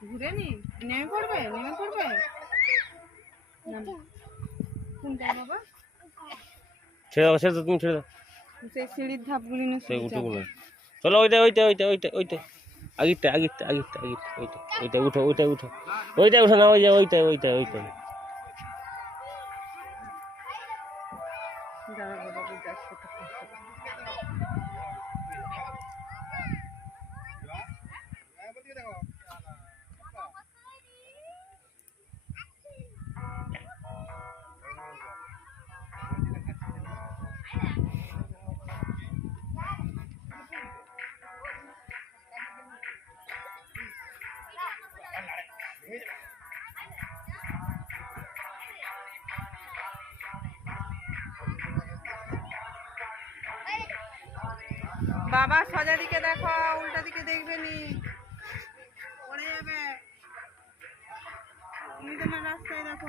ঘুরে নি নেমে পড়বে কোনটা বাবা? ছেড়ে দাও ছেড়ে দাও তুমি ছেড়ে দাও সেই সিঁড়ির ধাপগুলি না সেই উঠুক না চলো ওইটা আগিরটা ওইটা উঠো না ওইটা দাঁড়া বাবা যাচ্ছে বাবা সোজা দিকে দেখো, উল্টা দিকে দেখবে নি, পড়ে যাবে। তুমি তোমার রাস্তায় দেখো।